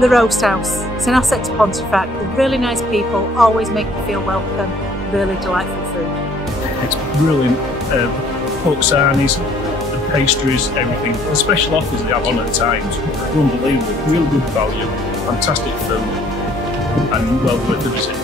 The Roast House. It's an asset to Pontefract. They're really nice people, always make you feel welcome, really delightful food. It's brilliant. Pork sarnies, the pastries, everything. The special offers they have on at times are unbelievable. Real good value, fantastic food, and well worth the visit.